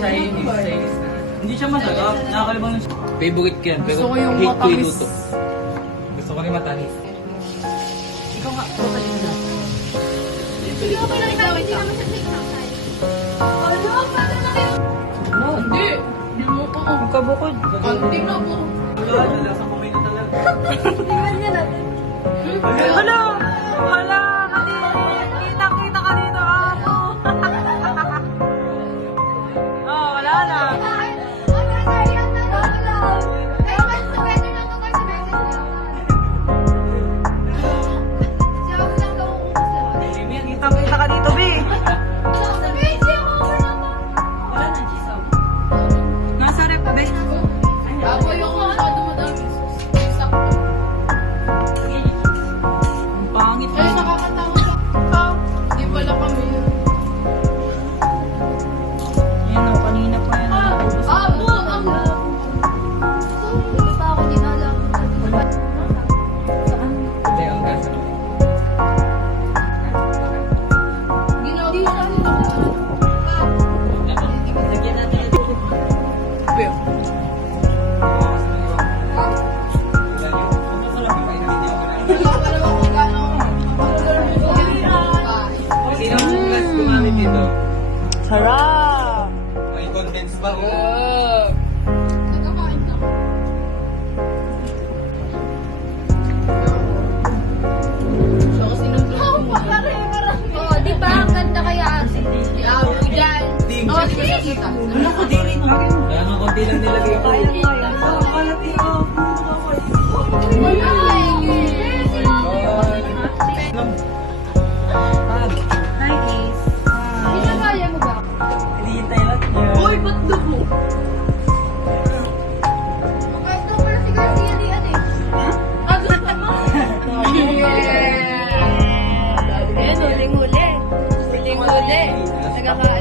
Chinese na. Hindi siya masarap. Nakakalibang lang siya. Favorite ko yan. Pero Gusto ko yung hate ko matamis. iluto. Gusto ko rin matamis. Ikaw nga, matalim na. Hindi naman siya safe na tayo. Hindi. Hindi mo ko. Magkabukod. Anting na po. Wala, nalasa ko may talaga. Tingnan niya natin. Hala! Hala! Kita-kita ka dito. Oh, wala na. Kita-kita ka dito, B. Nasa rep, B. Ako yung masyado madami. Sakto. Ang pangit. Eh, nakakatawa ka. Di pala kami. Yan o, kanina pa yan. Abo! Hindi pa ako dinalang. Hindi, ang gasa. Sino ang class gumamit dito? Sarap! May condense ba? Nagkakain lang. Oh, di ba? Ang ganda kaya ate. Abo dyan. Oh, sige. Ano ko di rin? Kaya nga konti lang nilagay ko. Pinakaya mo ba? Hinihintay lang niya. Uy, ba't dugo? Kahit na pala si Garcia di ate. Agad naman. Ayan, huling-huli. Huling-huli. Nagkakain.